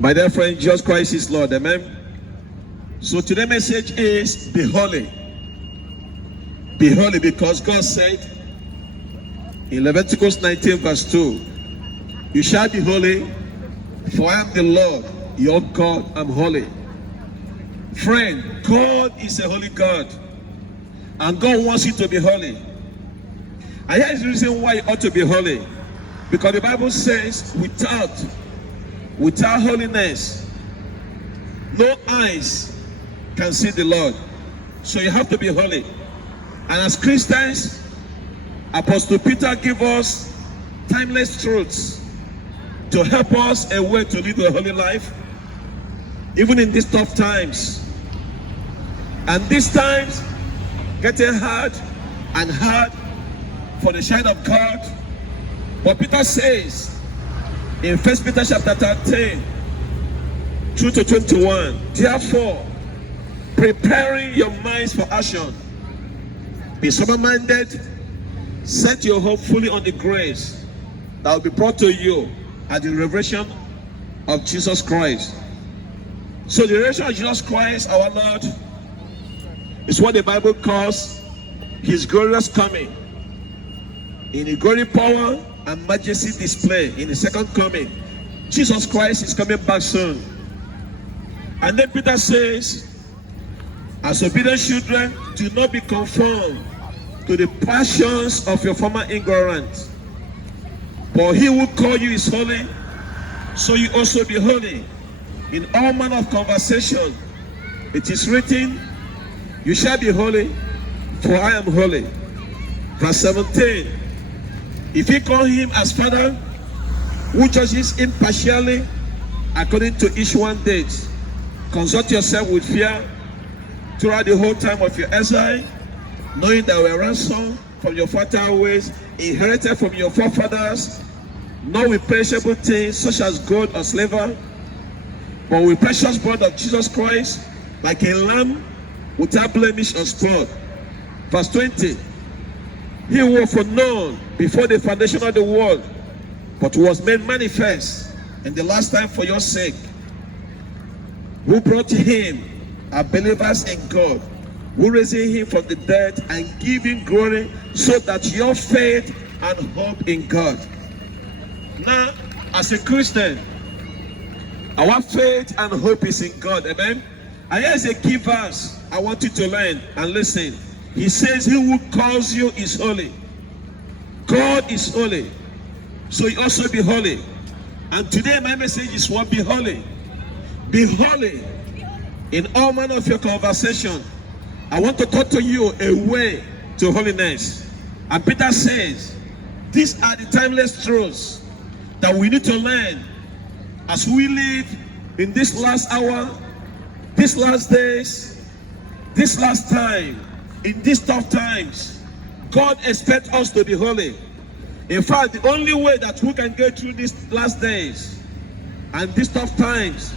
My dear friend, Jesus Christ is Lord. Amen. So today's message is be holy. Be holy because God said in Leviticus 19 verse 2, you shall be holy, for I am the Lord, your God, I'm holy. Friend, God is a holy God, and God wants you to be holy. And here is the reason why you ought to be holy. Because the Bible says, without holiness, no eyes can see the Lord. So you have to be holy. And as Christians, Apostle Peter gave us timeless truths to help us a way to live a holy life, even in these tough times. And these times getting hard and hard for the child of God. But Peter says in 1 Peter chapter 13, 2-21, therefore, preparing your minds for action, be sober-minded, set your hope fully on the grace that will be brought to you at the revelation of Jesus Christ. So the revelation of Jesus Christ, our Lord, is what the Bible calls his glorious coming, in a glory, power, and majesty display in the second coming. Jesus Christ is coming back soon. And then Peter says, as obedient children, do not be conformed to the passions of your former ignorance. For he who called you is holy, so you also be holy in all manner of conversation. It is written, you shall be holy, for I am holy. Verse 17, if you call him as Father, who judges impartially according to each one's deeds, consult yourself with fear throughout the whole time of your exile, knowing that we are ransomed from your fatal ways, inherited from your forefathers, not with perishable things such as gold or silver, but with precious blood of Jesus Christ, like a lamb without blemish or spot. Verse 20, he was foreknown before the foundation of the world, but was made manifest in the last time for your sake, who brought him are believers in God, who raised him from the dead and give him glory, so that your faith and hope in God. Now, as a Christian, our faith and hope is in God. Amen. And here's a key verse I want you to learn and listen. He says, he who calls you is holy. God is holy, so you also be holy. And today my message is what? Be holy. Be holy in all manner of your conversation. I want to talk to you a way to holiness. And Peter says, these are the timeless truths that we need to learn as we live in this last hour, these last days, this last time, in these tough times. God expects us to be holy. In fact, the only way that we can get through these last days and these tough times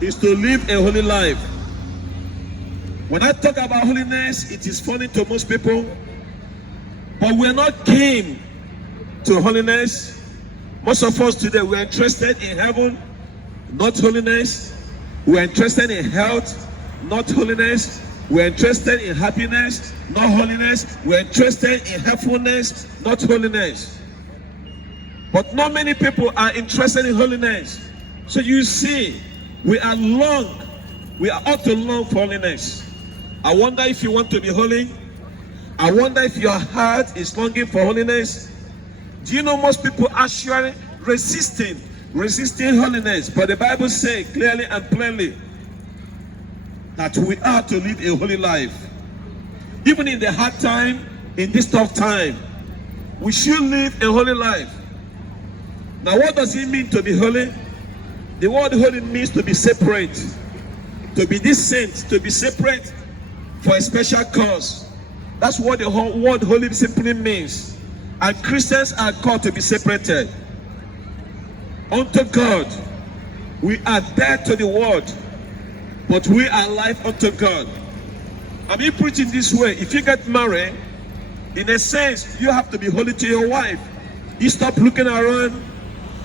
is to live a holy life. When I talk about holiness, it is funny to most people, but we're not keen to holiness. Most of us today, we're interested in heaven, not holiness. We're interested in health, not holiness. We're interested in happiness, not holiness. We're interested in helpfulness, not holiness. But not many people are interested in holiness. So you see, we are ought to long for holiness. I wonder if you want to be holy. I wonder if your heart is longing for holiness. Do you know most people are actually resisting holiness? But the Bible says clearly and plainly that we are to live a holy life. Even in the hard time, in this tough time, we should live a holy life. Now, what does it mean to be holy? The word holy means to be separate, to be distinct, to be separate for a special cause. That's what the word holy simply means. And Christians are called to be separated unto God. We are dead to the world, but we are alive unto God. I mean, preaching this way, if you get married, in a sense, you have to be holy to your wife. You stop looking around,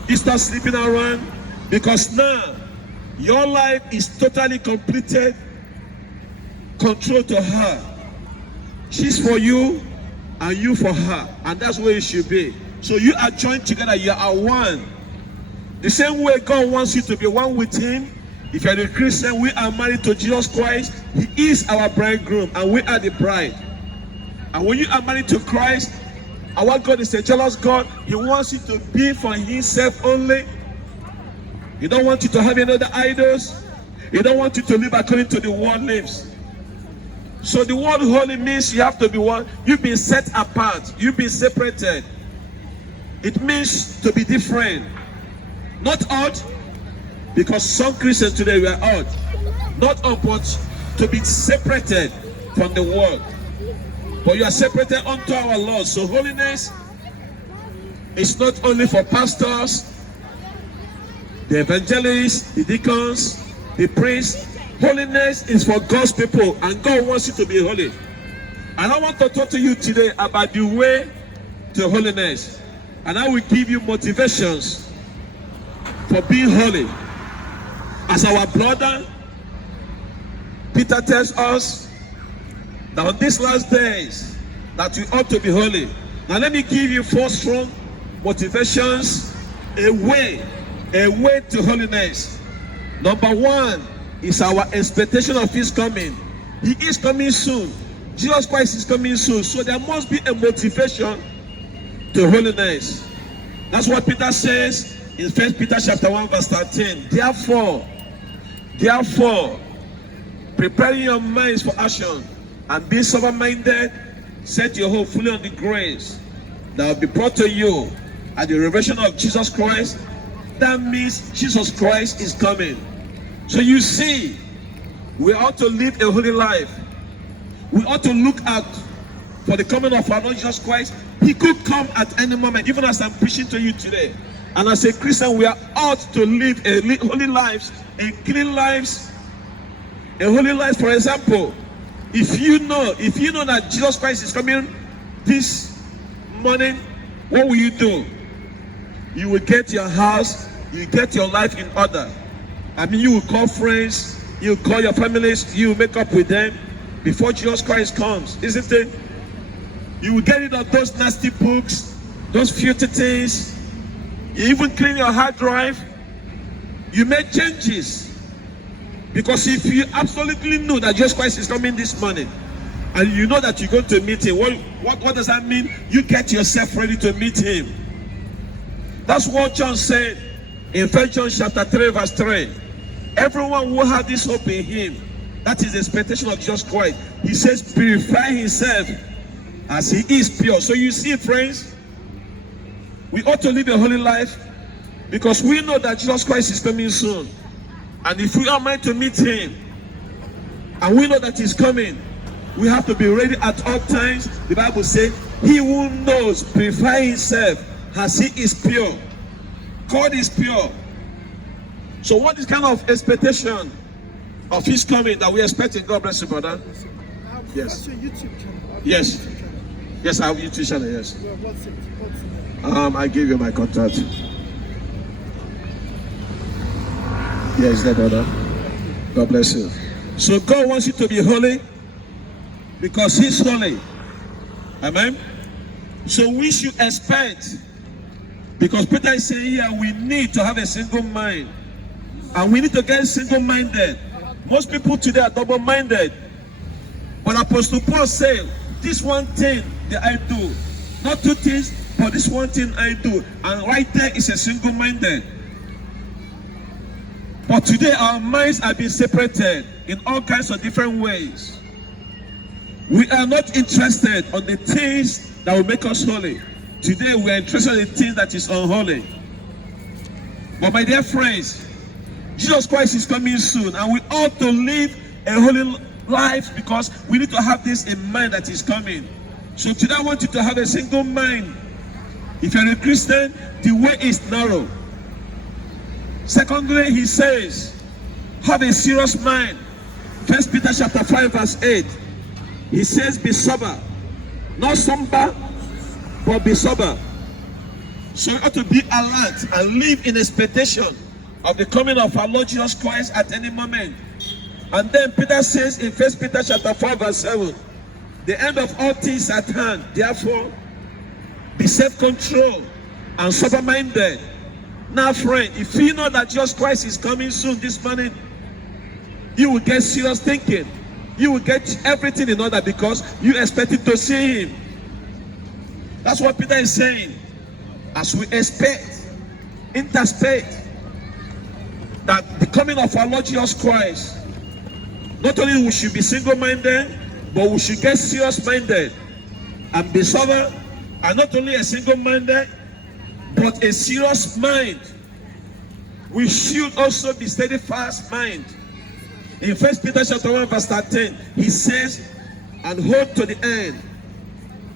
you start sleeping around, because now Your life is totally completed, control to her. She's for you and you for her, and that's where it should be. So you are joined together, you are one. The same way God wants you to be one with him. If you're a Christian, we are married to Jesus Christ. He is our bridegroom and we are the bride. And when you are married to Christ, our God is a jealous God. He wants you to be for himself only. He don't want you to have any other idols. He don't want you to live according to the world lives. So the word holy means you have to be one. You've been set apart. You've been separated. It means to be different. Not odd, because some Christians today were odd. Not odd, but to be separated from the world. But you are separated unto our Lord. So holiness is not only for pastors, the evangelists, the deacons, the priests. Holiness is for God's people, and God wants you to be holy. And I want to talk to you today about the way to holiness. And I will give you motivations for being holy. As our brother Peter tells us that on these last days that we ought to be holy. Now let me give you 4 strong motivations, a way to holiness. Number 1 is our expectation of his coming. He is coming soon. Jesus Christ is coming soon. So there must be a motivation to holiness. That's what Peter says in 1 Peter chapter 1 verse 13. Therefore, preparing your minds for action and being sober-minded, set your hope fully on the grace that will be brought to you at the revelation of Jesus Christ. That means Jesus Christ is coming. So you see, we ought to live a holy life. We ought to look out for the coming of our Lord Jesus Christ. He could come at any moment, even as I'm preaching to you today. And as a Christian, we are ought to live a holy lives, a clean lives, a holy life. For example, if you know that Jesus Christ is coming this morning, what will you do? You will get your house, you get your life in order. I mean, you will call friends, you will call your families, you will make up with them before Jesus Christ comes, isn't it? You will get rid of those nasty books, those filthy things. You even clean your hard drive. You make changes. Because if you absolutely know that Jesus Christ is coming this morning, and you know that you're going to meet him, what does that mean? You get yourself ready to meet him. That's what John said in 1 John chapter 3 verse 3. Everyone who has this hope in him, that is the expectation of Jesus Christ. He says, purify himself as he is pure. So you see, friends, we ought to live a holy life because we know that Jesus Christ is coming soon. And if we are meant to meet him, and we know that he's coming, we have to be ready at all times. The Bible says, he who knows, purify himself as he is pure. God is pure. So what is kind of expectation of his coming that we expect in? God bless you, brother. Yes. Yes. Yes, I have a YouTube channel, yes. I give you my contact. Yes, that brother. God bless you. So God wants you to be holy because he's holy. Amen. So we should expect, because Peter is saying here, we need to have a single mind. And we need to get single-minded. Most people today are double-minded. But Apostle Paul said, this one thing that I do, not 2 things, but this one thing I do. And right there is a single-minded. But today our minds are being separated in all kinds of different ways. We are not interested on the things that will make us holy. Today we are interested in the things that is unholy. But my dear friends, Jesus Christ is coming soon, and we ought to live a holy life because we need to have this in mind that he's coming. So today I want you to have a single mind. If you're a Christian, the way is narrow. Secondly, he says, have a serious mind. 1 Peter chapter 5 verse 8. He says, be sober. Not somber, but be sober. So you ought to be alert and live in expectation of the coming of our Lord Jesus Christ at any moment. And then Peter says in 1 Peter chapter 4 verse 7, the end of all things at hand. Therefore, be self-controlled and sober-minded. Now, friend, if you know that Jesus Christ is coming soon this morning, you will get serious thinking. You will get everything in order because you expected to see him. That's what Peter is saying. As we anticipate that the coming of our Lord Jesus Christ, not only we should be single-minded, but we should get serious-minded and be sober, and not only a single-minded, but a serious mind. We should also be steadfast mind. In 1 Peter chapter 1 verse 13, he says, and hold to the end.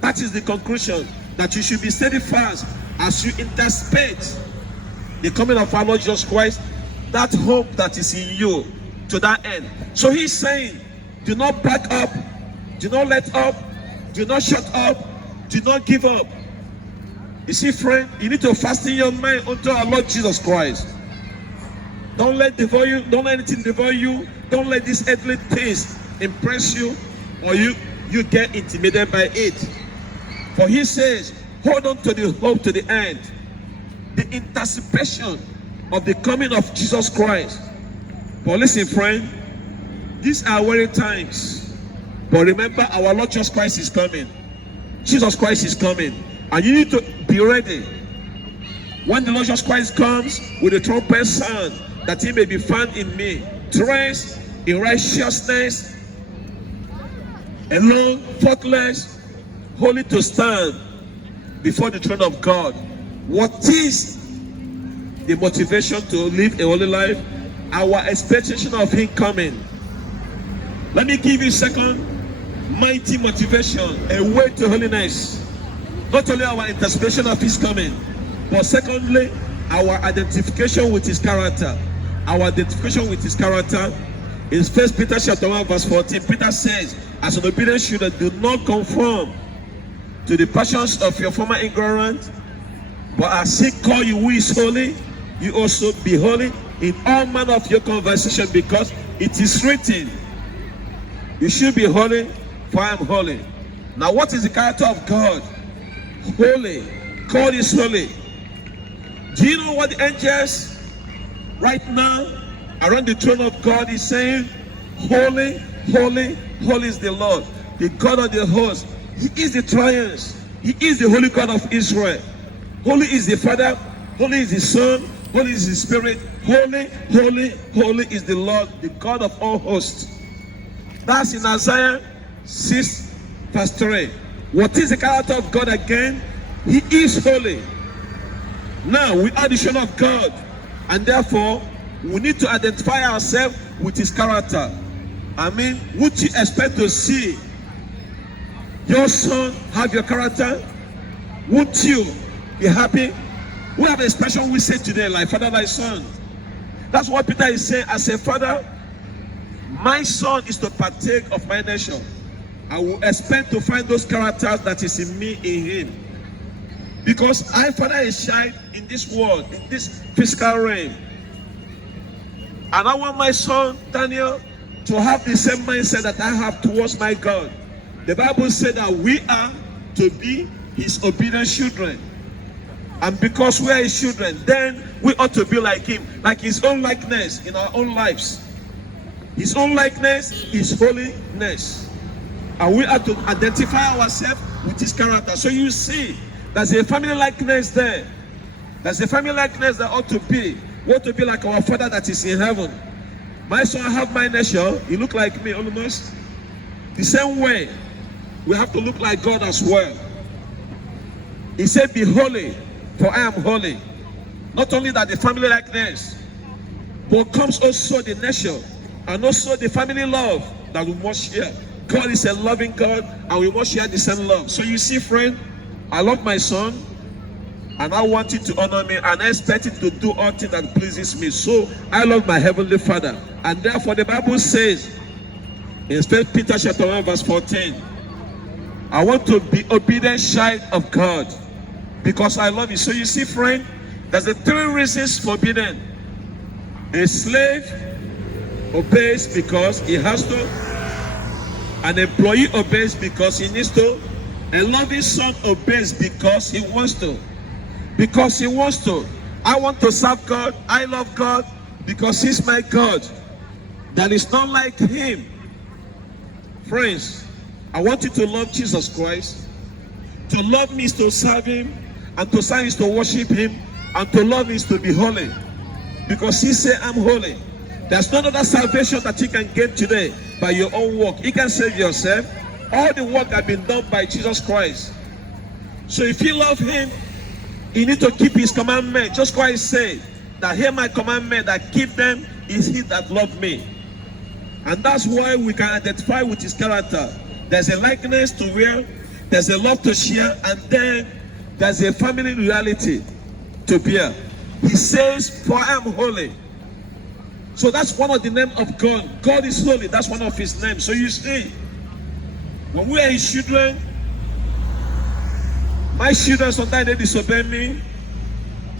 That is the conclusion, that you should be steadfast as you anticipate the coming of our Lord Jesus Christ, that hope that is in you to that end. So he's saying, do not back up, do not let up, do not shut up, do not give up. You see, friend, you need to fasten your mind unto our Lord Jesus Christ. Don't let devour you, don't let anything devour you, don't let these earthly things impress you, or you get intimidated by it. For he says, hold on to the hope to the end, the anticipation of the coming of Jesus Christ. But listen, friend, these are weary times. But remember, our Lord Jesus Christ is coming. Jesus Christ is coming. And you need to be ready. When the Lord Jesus Christ comes with a trumpet sound, that he may be found in me, dressed in righteousness, alone, faultless, holy to stand before the throne of God. What is the motivation to live a holy life? Our expectation of him coming. Let me give you second mighty motivation, a way to holiness. Not only our anticipation of his coming, but secondly, our identification with his character. Our identification with his character is 1 Peter chapter 1 verse 14. Peter says, as an obedient student, do not conform to the passions of your former ignorance, but as he called you who is holy, you also be holy in all manner of your conversation, because it is written, you should be holy, for I am holy. Now, what is the character of God? Holy. God is holy. Do you know what the angels right now around the throne of God is saying? Holy, holy, holy is the Lord, the God of the host. He is the triumph. He is the holy God of Israel. Holy is the Father, holy is the Son, holy is the Spirit. Holy, holy, holy is the Lord, the God of all hosts. That's in Isaiah 6 verse 3. What is the character of God again? He is holy. Now we are the Son of God, and therefore we need to identify ourselves with his character. I mean, would you expect to see your son have your character? Would you be happy? We have an expression we say today, like father, thy son. That's what Peter is saying. As a father, my son is to partake of my nature. I will expect to find those characters that is in me, in him. Because I father a child in this world, in this physical realm. And I want my son, Daniel, to have the same mindset that I have towards my God. The Bible said that we are to be his obedient children. And because we are his children, then we ought to be like him, like his own likeness in our own lives. His own likeness is holiness. And we are to identify ourselves with his character. So you see, there's a family likeness there. There's a family likeness that ought to be. We ought to be like our Father that is in heaven. My son have my nature. He look like me almost. The same way, we have to look like God as well. He said, be holy, for I am holy. Not only that, the family likeness, but comes also the nature and also the family love that we must share. God is a loving God, and we must share the same love. So you see, friend, I love my son, and I want him to honor me, and I expect him to do all things that pleases me. So I love my heavenly Father. And therefore the Bible says in 1 Peter chapter 1 verse 14, I want to be obedient child of God because I love you. So you see, friend, there's the three reasons for obedience. A slave obeys because he has to. An employee obeys because he needs to. A loving son obeys because he wants to. Because he wants to. I want to serve God. I love God because he's my God. There is none like him. Friends, I want you to love Jesus Christ. To love me is to serve him, and to serve is to worship him, and to love is to be holy. Because he said, I'm holy. There's no other salvation that you can get today by your own work. You can save yourself. All the work has been done by Jesus Christ. So if you love him, you need to keep his commandment. Just Christ said that hear my commandment, that keep them is he that loved me. And that's why we can identify with his character. There's a likeness to wear, there's a love to share, and then there's a family reality to bear. He says, for I am holy. So that's one of the names of God. God is holy. That's one of his names. So you see, when we are his children, my children sometimes they disobey me,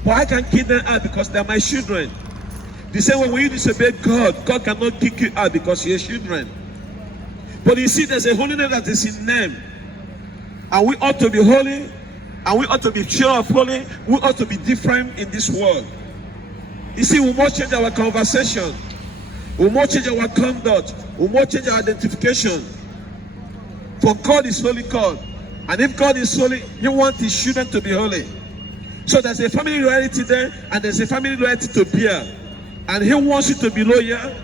but I can kick them out because they're my children. The same way when you disobey God, God cannot kick you out because you're children. But you see, there's a holiness that is in name. And we ought to be holy, and we ought to be sure of holy. We ought to be different in this world. You see, we must change our conversation. We must change our conduct. We must change our identification. For God is holy God. And if God is holy, he wants his children to be holy. So there's a family loyalty there, and there's a family loyalty to bear. And he wants you to be loyal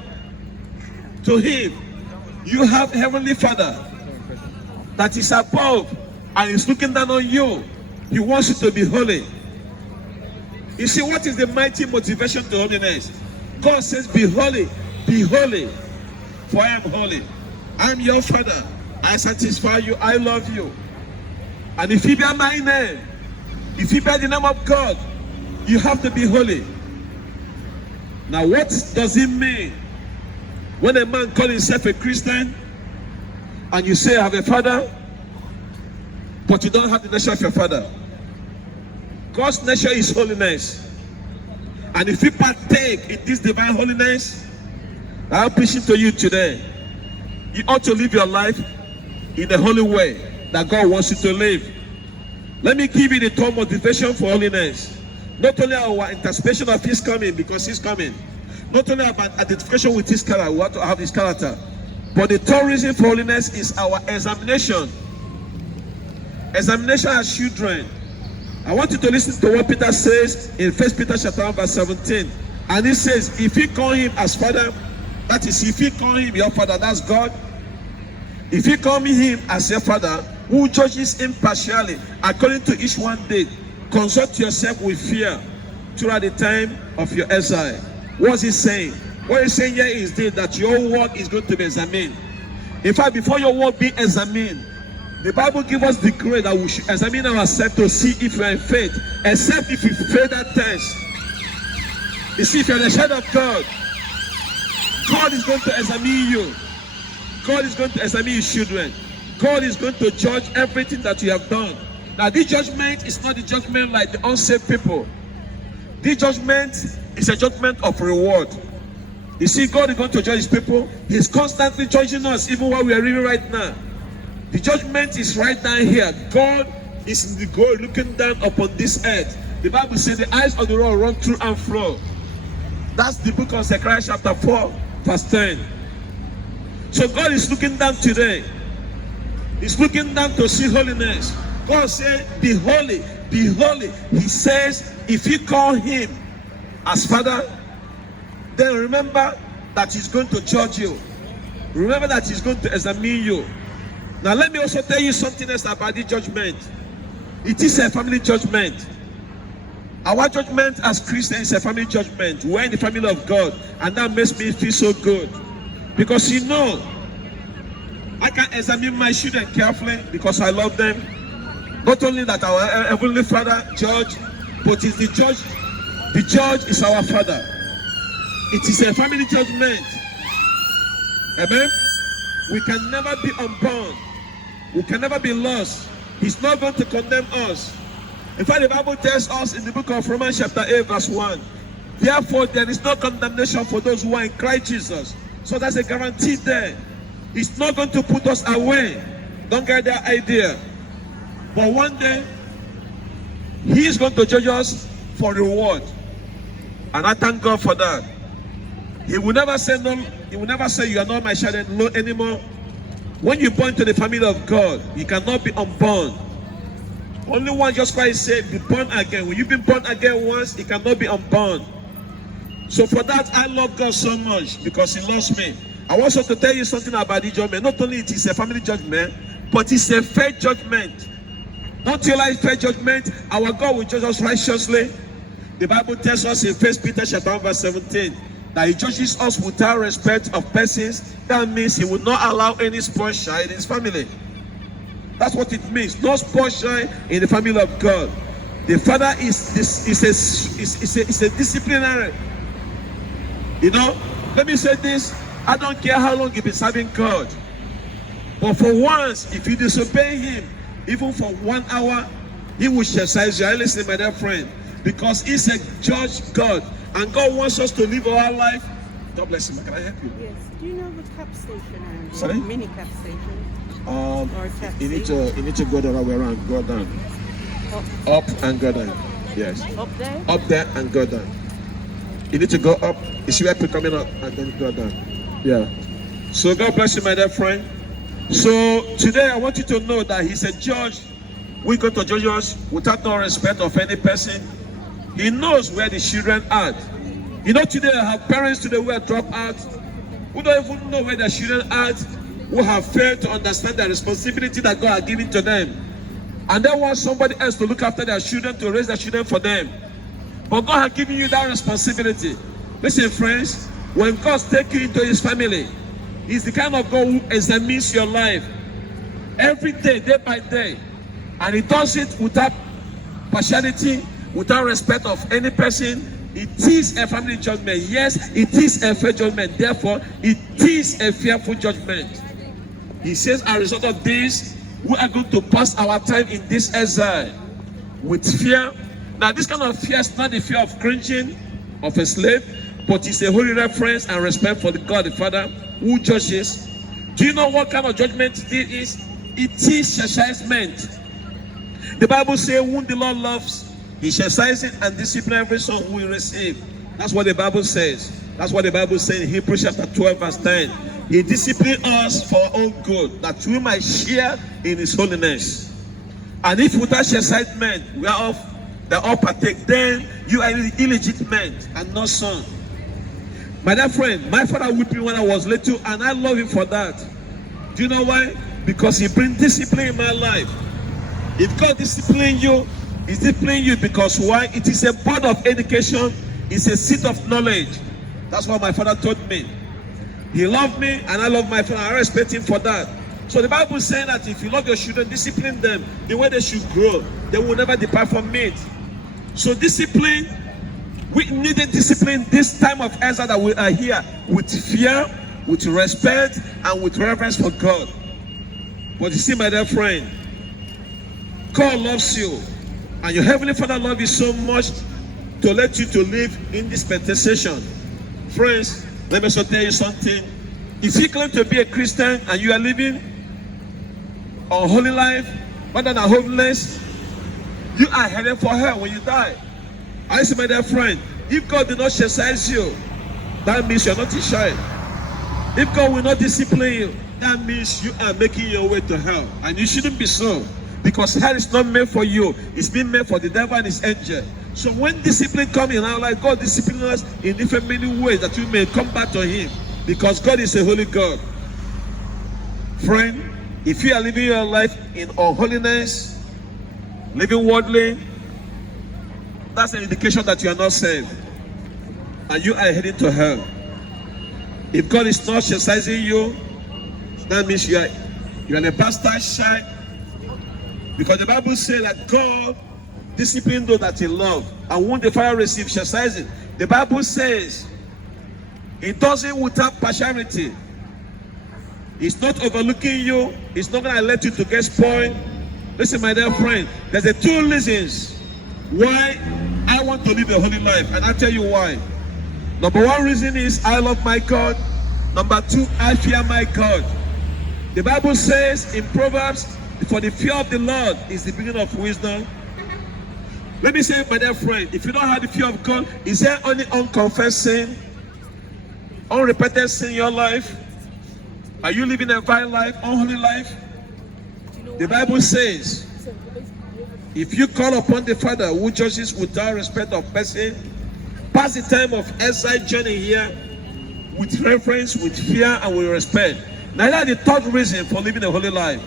to him. You have Heavenly Father that is above and is looking down on you. He wants you to be holy. You see, what is the mighty motivation to holiness? God says, be holy, for I am holy. I am your Father. I satisfy you, I love you. And if you bear my name, if you bear the name of God, you have to be holy. Now, what does it mean when a man calls himself a Christian and you say, I have a father, but you don't have the nature of your father? God's nature is holiness. And if you partake in this divine holiness, I'm preaching to you today, you ought to live your life in the holy way that God wants you to live. Let me give you the top motivation for holiness. Not only our anticipation of his coming, because he's coming. Not only about identification with his character, we want to have his character. But the third reason for holiness is our examination. Examination as children. I want you to listen to what Peter says in 1 Peter chapter 1 verse 17. And he says, if you call him as father, that is, if you call him your father, that's God. If you call him as your father, who judges impartially, according to each one did, consult yourself with fear throughout the time of your exile. What's he saying? What he's saying here is this, that your work is going to be examined. In fact, before your work be examined, the Bible gives us the grace that we should examine ourselves to see if we are in faith, except if we fail that test. You see, if you're the child of God, God is going to examine you. God is going to examine your children. God is going to judge everything that you have done. Now, this judgment is not the judgment like the unsaved people. This judgment is a judgment of reward. You see, God is going to judge his people. He's constantly judging us, even while we are reading right now. The judgment is right down here. God is in the goal looking down upon this earth. The Bible says the eyes of the Lord run through and flow. That's the book of Zechariah chapter 4, verse 10. So God is looking down today. He's looking down to see holiness. God said, be holy, be holy. He says, if you call him as Father, then remember that he's going to judge you. Remember that he's going to examine you. Now let me also tell you something else about the judgment. It is a family judgment. Our judgment as Christians is a family judgment. We're in the family of God, and that makes me feel so good. Because you know, I can examine my children carefully because I love them. Not only that our Heavenly Father judge, but it's the judge. The judge is our Father. It is a family judgment. Amen? We can never be unborn. We can never be lost. He's not going to condemn us. In fact, the Bible tells us in the book of Romans chapter 8 verse 1 Therefore, there is no condemnation for those who are in Christ Jesus. So that's a guarantee there. It's not going to put us away. Don't get that idea. But one day, He is going to judge us for reward. And I thank God for that. He will never say no. He will never say you are not my child anymore. When you born to the family of God, you cannot be unborn. Only one just Christ said, be born again. When you've been born again once, it cannot be unborn. So for that, I love God so much because He loves me. I want also to tell you something about the judgment. Not only it is a family judgment, but it's a fair judgment. Don't you like fair judgment? Our God will judge us righteously. The Bible tells us in 1 Peter chapter 1 verse 17 that He judges us without respect of persons. That means He will not allow any spoil child in His family. That's what it means. No spoil child in the family of God. The Father is a disciplinary. You know, let me say this. I don't care how long you've been serving God. But for once, if you disobey Him, even for 1 hour, He will chastise you. I listen, my dear friend. Because He's a judge God. And God wants us to live our life. God bless Him. Can I help you? Yes. Do you know the cap station around here? Sorry? Mini cap station. You need to go the other way around. Go down. Up and go down. Yes. Up there? Up there and go down. You need to go up. You see where people coming up and then go down. Yeah. So God bless you, my dear friend. So today I want you to know that He's a judge. We go to judge us without no respect of any person. He knows where the children are. You know, today I have parents today who are dropped out, who don't even know where their children are, who have failed to understand the responsibility that God has given to them. And they want somebody else to look after their children, to raise their children for them. But God has given you that responsibility. Listen, friends, when God takes you into His family, He's the kind of God who examines your life every day, day by day. And He does it without partiality, without respect of any person. It is a family judgment. Yes, it is a fair judgment. Therefore, it is a fearful judgment. He says, as a result of this, we are going to pass our time in this exile with fear. Now, this kind of fear is not the fear of cringing of a slave, but it's a holy reverence and respect for the God the Father who judges. Do you know what kind of judgment it is? It is chastisement. The Bible says, whom the Lord loves, He chastises and disciplines every son who will receive. That's what the Bible says. That's what the Bible says in Hebrews chapter 12 verse 10. He disciplines us for our own good, that we might share in His holiness. And if without chastisement we are of the all partake, then you are illegitimate and not son. My dear friend, my father whipped me when I was little, and I love him for that. Do you know why? Because he brings discipline in my life. If God disciplines you, He's disciplining you because why? It is a board of education. It's a seat of knowledge. That's what my father taught me. He loved me and I love my father. I respect him for that. So the Bible is saying that if you love your children, discipline them the way they should grow. They will never depart from it. So discipline, we needed discipline this time of exile that we are here with fear, with respect, and with reverence for God. But you see, my dear friend, God loves you. And your Heavenly Father loves you so much to let you to live in this dispensation. Friends, let me also tell you something. If you claim to be a Christian and you are living a holy life rather than holiness, you are headed for hell when you die. I say, my dear friend, if God did not chastise you, that means you are not His child. If God will not discipline you, that means you are making your way to hell. And you shouldn't be so. Because hell is not made for you. It's been made for the devil and his angel. So when discipline comes in our life, God disciplines us in different many ways that we may come back to Him. Because God is a holy God. Friend, if you are living your life in unholiness, living worldly, that's an indication that you are not saved. And you are heading to hell. If God is not chastising you, that means you are a bastard child. Because the Bible says that God disciplines those that He loves. And when the Father receives chastising, the Bible says He does it without partiality. He's not overlooking you. He's not going to let you to get spoiled. Listen, my dear friend, there's two reasons why our want to live a holy life, and I'll tell you why. Number one reason is I love my God. Number two, I fear my God. The Bible says in Proverbs, for the fear of the Lord is the beginning of wisdom. Let me say, my dear friend, if you don't have the fear of God, is there only unconfessed sin, unrepented sin in your life? Are you living a vile life, unholy life? The Bible says, if you call upon the Father who judges without respect of person, pass the time of exile journey here with reverence, with fear, and with respect. Now that's the third reason for living a holy life.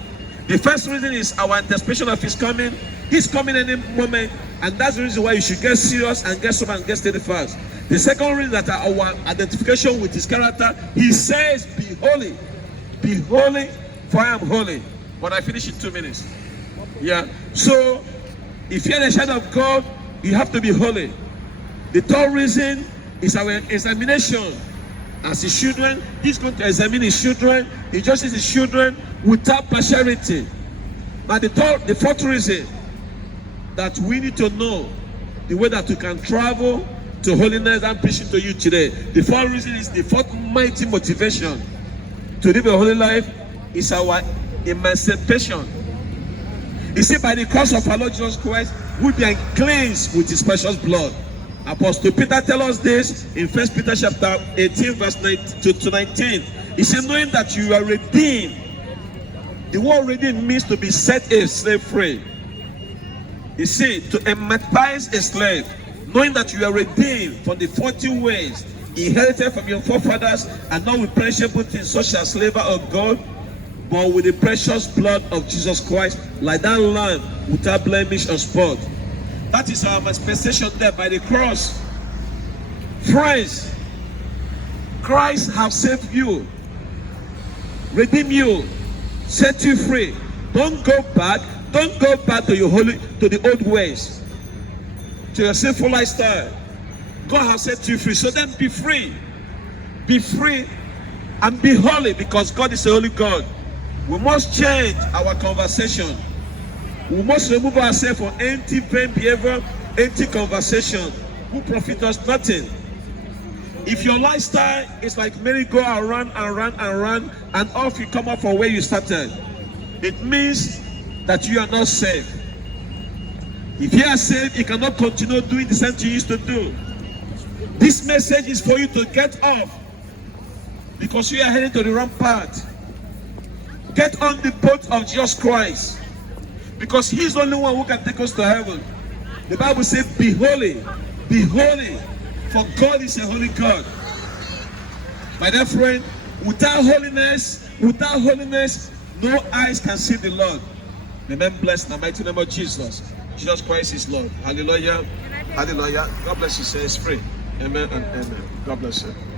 The first reason is our anticipation of His coming. He's coming any moment, and that's the reason why you should get serious and get sober and get steadfast. The second reason that our identification with His character, He says, be holy, for I am holy. When I finish in 2 minutes. Yeah. So, if you're in the shadow of God, you have to be holy. The third reason is our examination. As His children, He's going to examine His children. He judges His children without partiality. Now, the fourth reason that we need to know the way that we can travel to holiness I'm preaching to you today. The fourth reason is the fourth mighty motivation to live a holy life is our emancipation. You see, by the cross of our Lord Jesus Christ, we be cleansed with His precious blood. Apostle Peter tells us this in 1 Peter chapter 18, verse 19 to 19. He said, knowing that you are redeemed. The word redeemed means to be set a slave free. You see, to emancipate a slave, knowing that you are redeemed from the 40 ways inherited from your forefathers, and not with perishable things such as labor of God, but with the precious blood of Jesus Christ, like that lamb without blemish or spot. That is our manifestation there by the cross. Friends, Christ has saved you, redeemed you, set you free. Don't go back to the old ways, to your sinful lifestyle. God has set you free. So then be free. Be free and be holy, because God is a holy God. We must change our conversation. We must remove ourselves from empty vain behavior, empty conversation, who profit us nothing. If your lifestyle is like merry-go-round and off you come up from where you started, it means that you are not saved. If you are saved, you cannot continue doing the same thing you used to do. This message is for you to get off, because you are heading to the wrong path. Get on the boat of Jesus Christ, because He's the only one who can take us to heaven. The Bible says, be holy, for God is a holy God. My dear friend, without holiness, no eyes can see the Lord. Remain blessed in the mighty name of Jesus. Jesus Christ is Lord. Hallelujah. Hallelujah. God bless you. Say it's free. Amen and amen. God bless you.